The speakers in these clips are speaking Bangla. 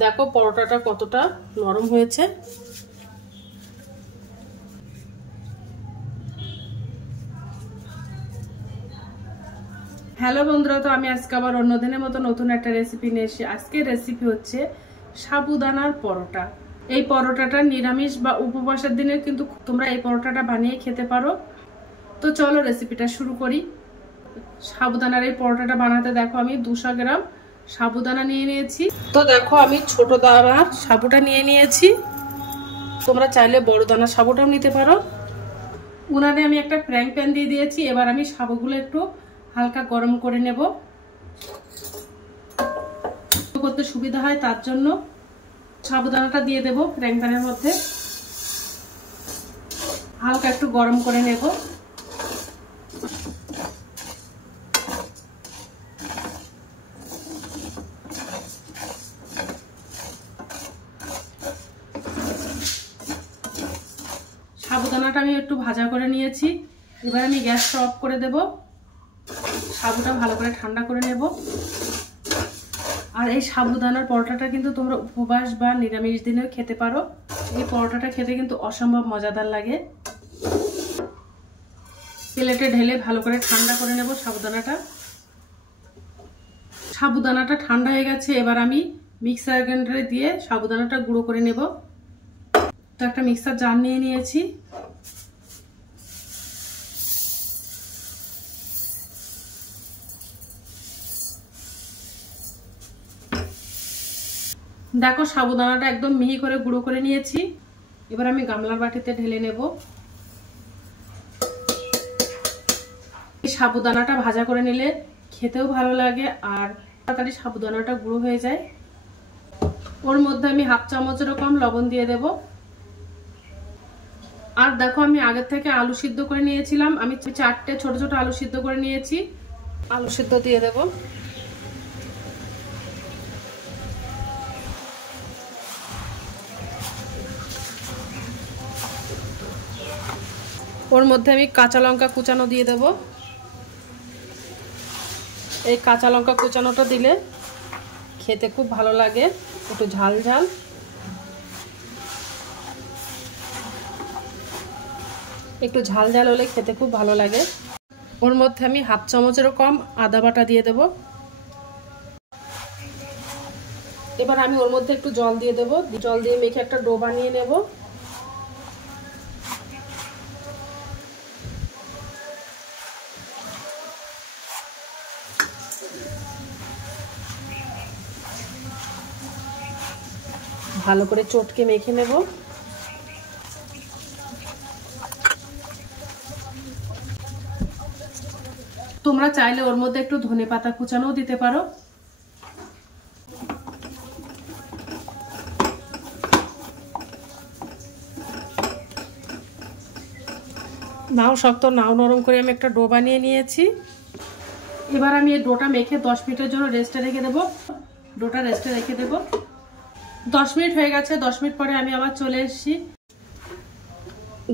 দেখো পরোটাটা কতটা নরম হয়েছে। হ্যালো বন্ধুরা, তো আমি আজকে আবার অন্যদিনের মতো নতুন একটা রেসিপি নিয়ে এসেছি। আজকের রেসিপি হচ্ছে সাবুদানার পরোটা। এই পরোটাটা নিরামিষ বা উপবাসের দিনে কিন্তু তোমরা এই পরোটাটা বানিয়ে খেতে পারো। তো চলো রেসিপিটা শুরু করি। সাবুদানার এই পরোটাটা বানাতে দেখো আমি 200 গ্রাম সাবুদানা নিয়ে নিয়েছি। তো দেখো আমি ছোট দানার সাবুটা নিয়ে নিয়েছি, তোমরা চাইলে বড় দানার সাবুটাও নিতে পারো। উনানে আমি একটা ফ্রাইং প্যান দিয়ে দিয়েছি। এবার আমি সাবুগুলো একটু হালকা গরম করে নেব, করতে সুবিধা হয় তার জন্য। সাবুদানাটা দিয়ে দেব ফ্রাইং প্যানের মধ্যে, হালকা একটু গরম করে নেব। সাবুদানাটা আমি একটু ভাজা করে নিয়েছি। এবার আমি গ্যাসটা অফ করে দেব, সাবুটা ভালো করে ঠান্ডা করে নেব। আর এই সাবুদানার পরোটাটা কিন্তু তোমরা উপবাস বা নিরামিষ দিনেও খেতে পারো। এই পরোটাটা খেতে কিন্তু অসম্ভব মজাদার লাগে। প্লেটে ঢেলে ভালো করে ঠান্ডা করে নেব সাবুদানাটা। সাবুদানাটা ঠান্ডা হয়ে গেছে। এবার আমি মিক্সার গ্রাইন্ডারে দিয়ে সাবুদানাটা গুঁড়ো করে নেব। তো একটা মিক্সার জার নিয়ে নিয়েছি। দেখো সাবুদানাটা একদম মিহি করে গুঁড়ো করে নিয়েছি। এবার আমি গামলার বাটিতে ঢেলে নেব। এই সাবুদানাটা ভাজা করে নিলে খেতেও ভালো লাগে আর তাড়াতাড়ি সাবুদানাটা গুঁড়ো হয়ে যায়। ওর মধ্যে আমি হাফ চামচ এরকম লবণ দিয়ে দেব। আর দেখো আমি আগের থেকে আলু সিদ্ধ করে নিয়েছিলাম, আমি 4টে ছোট ছোট আলু সিদ্ধ করে নিয়েছি। আলু সিদ্ধ দিয়ে দেব। ওর মধ্যে আমি কাঁচা লঙ্কা কুচানো দিয়ে দেব। এই কাঁচা লঙ্কা কুচানোটা দিলে খেতে খুব ভালো লাগে, একটু ঝাল ঝাল। একটু ঝাল ঝাল হলে খেতে খুব ভালো লাগে। ওর মধ্যে আমি হাফ চামচেরও কম আদা বাটা দিয়ে দেব। এবার আমি ওর মধ্যে একটু জল দিয়ে দেব। জল দিয়ে মেখে একটা ডো বানিয়ে নেব। ভালো করে চটকে মেখে নেব। তোমরা চাইলে ওর মধ্যে একটু ধনেপাতা কুচানোও দিতে পারো। নাও শক্ত নাও নরম করে আমি একটা ডো বানিয়ে নিয়েছি। এবার আমি এই ডোটা মেখে 10 মিনিটের জন্য রেস্টে রেখে দেব। ডোটা রেস্টে রেখে দেব। 10 মিনিট হয়ে গেছে। 10 মিনিট পরে আমি আবার চলে এসেছি।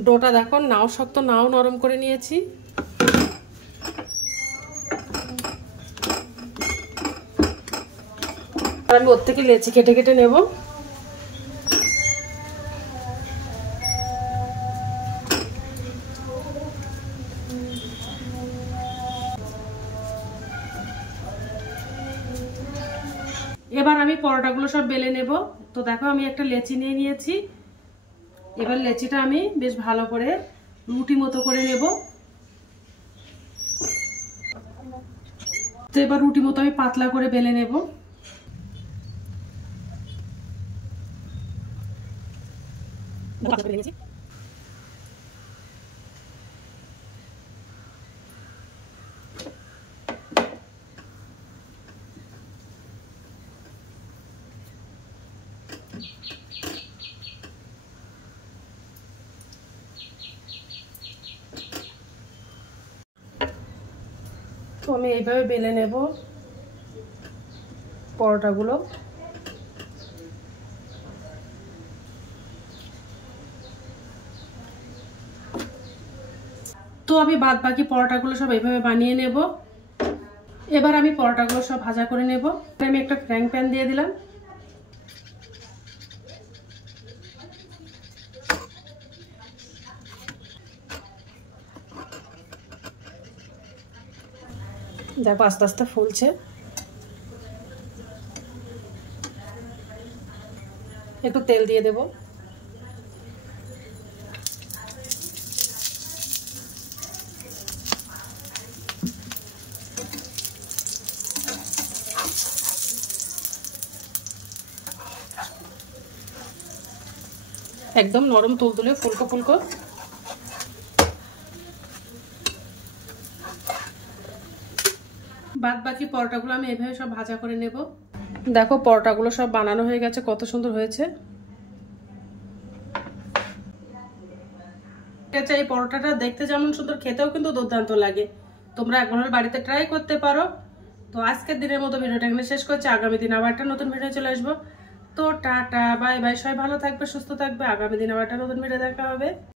ডোটা দেখো নাও শক্ত নাও নরম করে নিয়েছি। আর আমি ওর থেকে লেচি কেটে কেটে নেব। এবার আমি পরোটাগুলো সব বেলে নেব। তো দেখো আমি একটা লেচি নিয়ে নিয়েছি। এবার লেচিটা আমি বেশ ভালো করে রুটি মতো করে নেব। তো এবার রুটি মতো আমি পাতলা করে বেলে নেব। তো আমি এইভাবে বেলে নেব পরোটাগুলো। তো আমি বাদ বাকি পরোটাগুলো সব এইভাবে বানিয়ে নেব। এবার আমি পরোটাগুলো সব ভাজা করে নেব। আমি একটা ফ্রাইং প্যান দিয়ে দিলাম। দেখো আস্তে আস্তে ফুলছে। একটু তেল দিয়ে দেব। একদম নরম তুলতুলে ফুলকো ফুলকো। বাদ বাকি পরোটাগুলো আমি এভাবে সব ভাজা করে নেব। দেখো পরোটাগুলো সব বানানো হয়ে গেছে, কত সুন্দর হয়েছে। এই পরোটাটা দেখতে যেমন সুন্দর, খেতেও কিন্তু দুর্দান্ত লাগে। তোমরা একবার বাড়িতে ট্রাই করতে পারো। তো আজকের দিনের মতো ভিডিওটা এখানে শেষ করছি। আগামী দিন আবার একটা নতুন ভিডিও চলে আসবো। তো টাটা বাই বাই, সবাই ভালো থাকবে, সুস্থ থাকবে। আগামী দিন আবার একটা নতুন ভিডিও দেখা হবে।